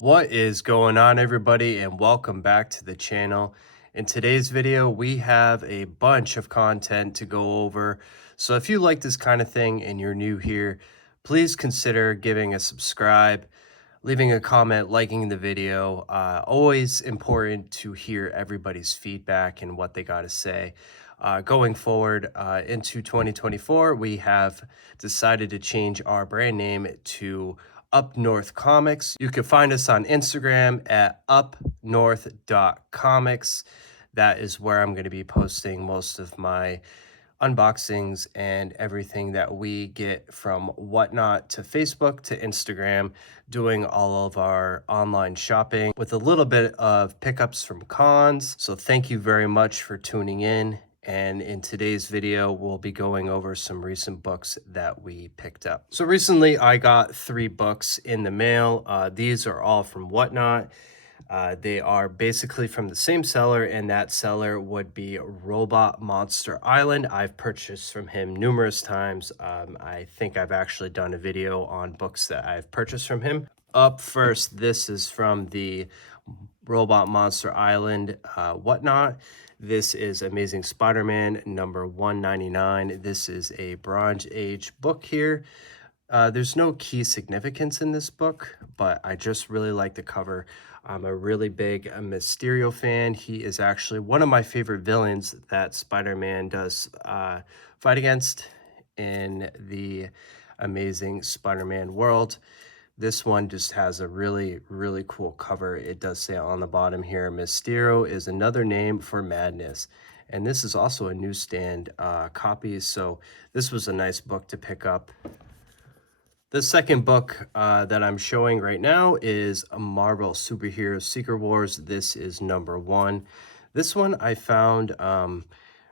What is going on, everybody, and welcome back to the channel. In today's video we have a bunch of content to go over, so if you like this kind of thing and you're new here, please consider giving a subscribe, leaving a comment, liking the video. Always important to hear everybody's feedback and what they got to say. Going forward into 2024, we have decided to change our brand name to Up North Comics. You can find us on Instagram at upnorth.comics. That is where I'm going to be posting most of my unboxings and everything that we get from Whatnot to Facebook to Instagram, doing all of our online shopping with a little bit of pickups from cons. So thank you very much for tuning in. And in today's video, we'll be going over some recent books that we picked up. So recently I got 3 books in the mail. These are all from Whatnot. They are basically from the same seller, and that seller would be Robot Monster Island. I've purchased from him numerous times. I think I've actually done a video on books that I've purchased from him. Up first, this is from the Robot Monster Island Whatnot. This is Amazing Spider-Man number 199. This is a Bronze Age book here. There's no key significance in this book, but I just really like the cover. I'm a really big Mysterio fan. He is actually one of my favorite villains that Spider-Man does fight against in the Amazing Spider-Man world. This one just has a really, really cool cover. It does say on the bottom here, Mysterio is another name for madness. And this is also a newsstand copy, so this was a nice book to pick up. The second book that I'm showing right now is Marvel Superhero Secret Wars. This is number 1. This one I found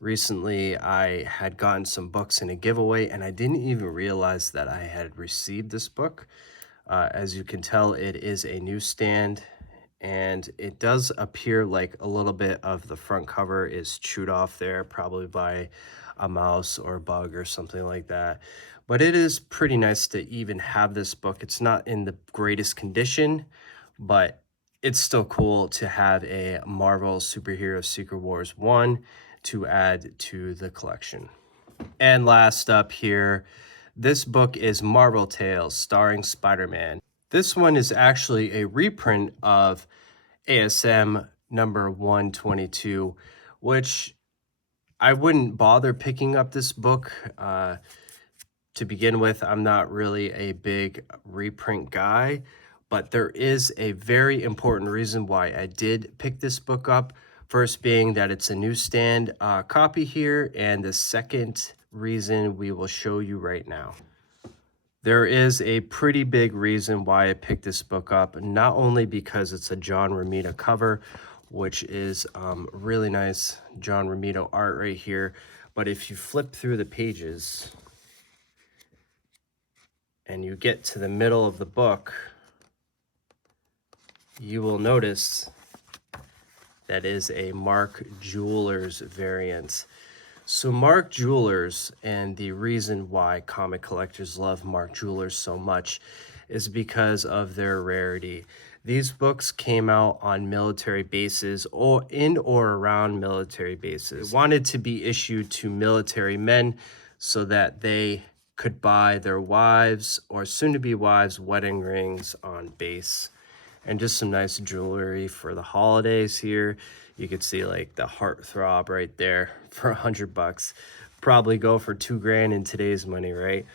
recently. I had gotten some books in a giveaway, and I didn't even realize that I had received this book. As you can tell, it is a newsstand, and it does appear like a little bit of the front cover is chewed off there, probably by a mouse or a bug or something like that. But it is pretty nice to even have this book. It's not in the greatest condition, but it's still cool to have a Marvel Superhero Secret Wars 1 to add to the collection. And last up here, this book is Marvel Tales starring Spider-Man. This one is actually a reprint of ASM number 122, which I wouldn't bother picking up this book. To begin with, I'm not really a big reprint guy, but there is a very important reason why I did pick this book up. First being that it's a newsstand copy here, and the second reason we will show you right now. There is a pretty big reason why I picked this book up, not only because it's a John Romita cover, which is really nice John Romita art right here, but if you flip through the pages and you get to the middle of the book, you will notice that is a Mark Jewelers variant. So Mark Jewelers, and the reason why comic collectors love Mark Jewelers so much is because of their rarity. These books came out on military bases or in or around military bases. They wanted to be issued to military men so that they could buy their wives or soon-to-be wives' wedding rings on base. And just some nice jewelry for the holidays here. You could see like the heartthrob right there for $100. Probably go for $2,000 in today's money, right?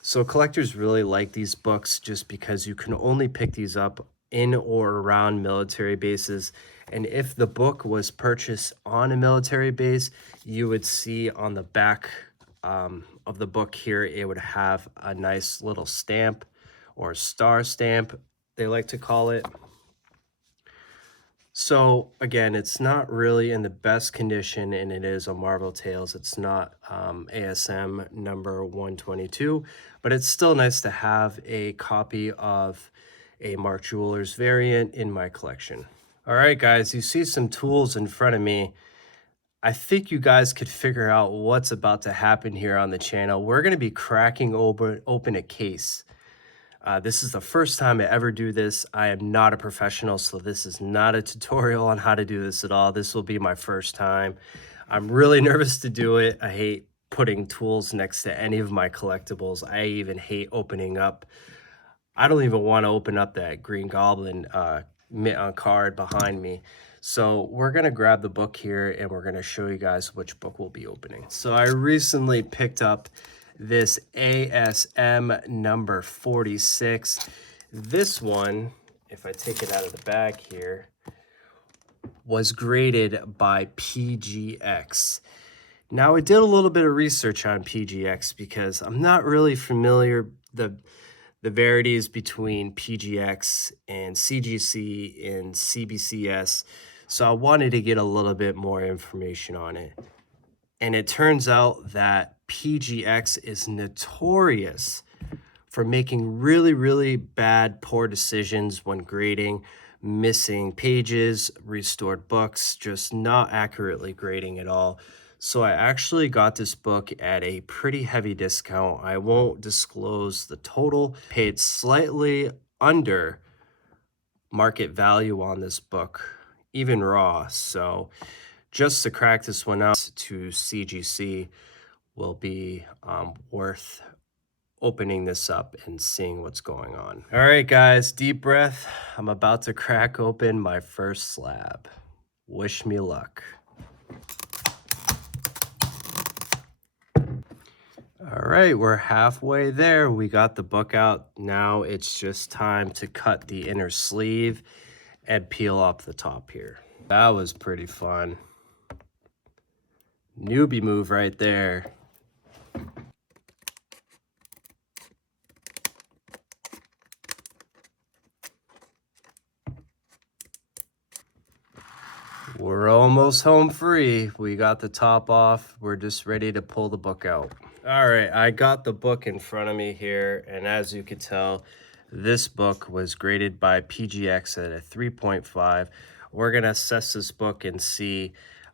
So collectors really like these books just because you can only pick these up in or around military bases. And if the book was purchased on a military base, you would see on the back of the book here, it would have a nice little stamp, or star stamp, they like to call it. So again, it's not really in the best condition, and it is a Marvel Tales. It's not ASM number 122, but it's still nice to have a copy of a Mark Jewelers variant in my collection. All right, guys, you see some tools in front of me. I think you guys could figure out what's about to happen here on the channel. We're going to be cracking open a case. This is the first time I ever do this. I am not a professional, so this is not a tutorial on how to do this at all. This will be my first time. I'm really nervous to do it. I hate putting tools next to any of my collectibles. I even hate opening up. I don't even want to open up that Green Goblin card behind me. So we're going to grab the book here and we're going to show you guys which book we'll be opening. So I recently picked up this ASM number 46. This one, if I take it out of the bag here, was graded by PGX. Now I did a little bit of research on PGX because I'm not really familiar the varieties between PGX and CGC and CBCS. So I wanted to get a little bit more information on it. And it turns out that PGX is notorious for making really, really bad, poor decisions when grading, missing pages, restored books, just not accurately grading at all. So I actually got this book at a pretty heavy discount. I won't disclose the total. Paid slightly under market value on this book, even raw. So just to crack this one out to CGC will be worth opening this up and seeing what's going on. All right, guys, deep breath. I'm about to crack open my first slab. Wish me luck. All right, we're halfway there. We got the book out. Now it's just time to cut the inner sleeve and peel off the top here. That was pretty fun. Newbie move right there. We're almost home free. We got the top off. We're just ready to pull the book out. All right, I got the book in front of me here, and as you can tell, this book was graded by PGX at a 3.5. We're gonna assess this book and see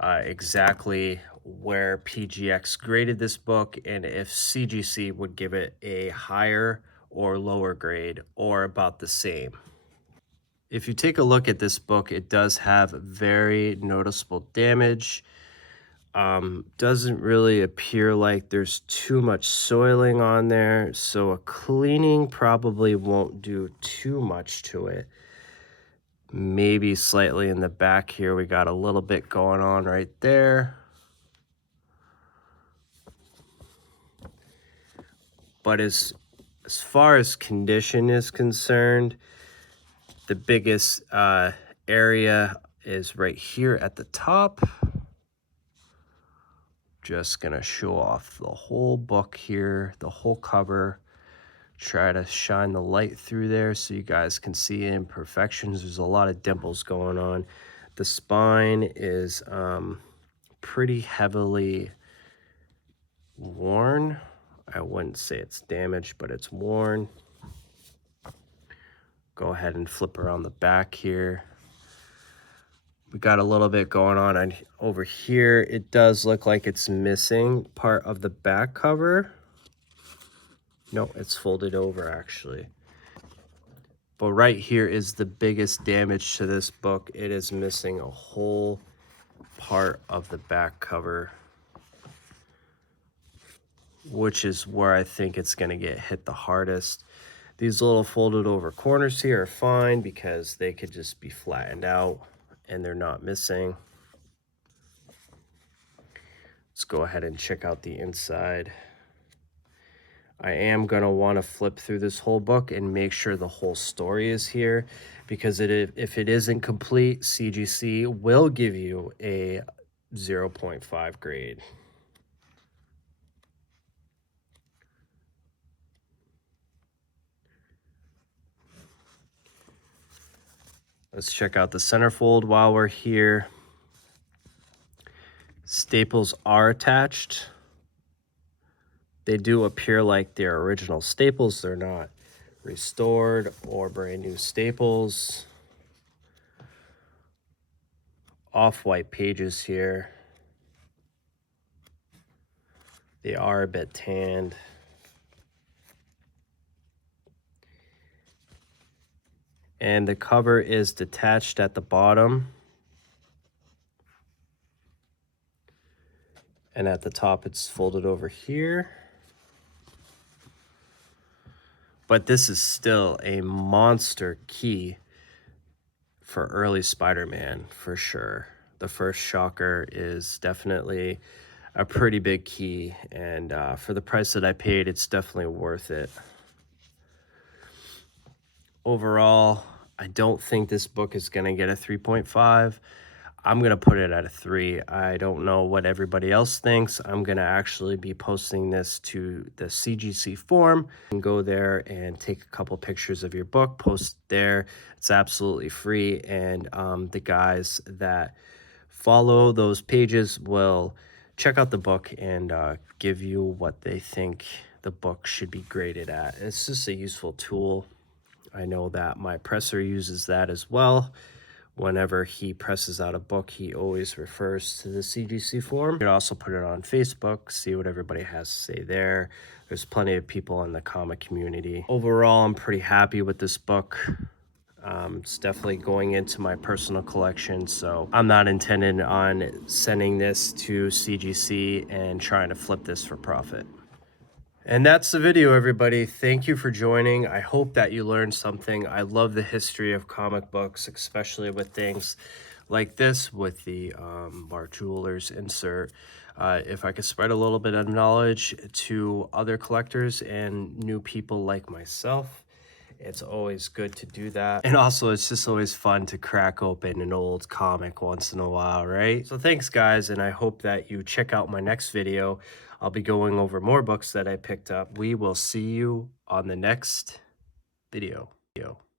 exactly where PGX graded this book and if CGC would give it a higher or lower grade or about the same. If you take a look at this book, it does have very noticeable damage. Doesn't really appear like there's too much soiling on there, so a cleaning probably won't do too much to it. Maybe slightly in the back here, we got a little bit going on right there. But as far as condition is concerned, the biggest area is right here at the top. Just gonna show off the whole book here, the whole cover. Try to shine the light through there so you guys can see imperfections. There's a lot of dimples going on. The spine is pretty heavily worn. I wouldn't say it's damaged, but it's worn. Go ahead and flip around the back here. We got a little bit going on over here. It does look like it's missing part of the back cover. No, it's folded over actually. But right here is the biggest damage to this book. It is missing a whole part of the back cover, which is where I think it's gonna get hit the hardest. These little folded over corners here are fine because they could just be flattened out and they're not missing. Let's go ahead and check out the inside. I am gonna wanna flip through this whole book and make sure the whole story is here because if it isn't complete, CGC will give you a 0.5 grade. Let's check out the centerfold while we're here. Staples are attached. They do appear like they're original staples. They're not restored or brand new staples. Off-white pages here. They are a bit tanned. And the cover is detached at the bottom. And at the top, it's folded over here. But this is still a monster key for early Spider-Man, for sure. The first Shocker is definitely a pretty big key, and for the price that I paid, it's definitely worth it. Overall, I don't think this book is going to get a 3.5. I'm going to put it at a 3. I don't know what everybody else thinks. I'm going to actually be posting this to the CGC forum. You can go there and take a couple pictures of your book, post there. It's absolutely free, and the guys that follow those pages will check out the book and give you what they think the book should be graded at. It's just a useful tool. I know that my presser uses that as well. Whenever he presses out a book, he always refers to the CGC forum. You could also put it on Facebook, see what everybody has to say there. There's plenty of people in the comic community. Overall, I'm pretty happy with this book. It's definitely going into my personal collection, so I'm not intending on sending this to CGC and trying to flip this for profit. And that's the video, everybody. Thank you for joining. I hope that you learned something. I love the history of comic books, especially with things like this, with the Mark Jewelers insert. If I could spread a little bit of knowledge to other collectors and new people like myself, it's always good to do that. And also, it's just always fun to crack open an old comic once in a while, right? So thanks, guys, and I hope that you check out my next video. I'll be going over more books that I picked up. We will see you on the next video.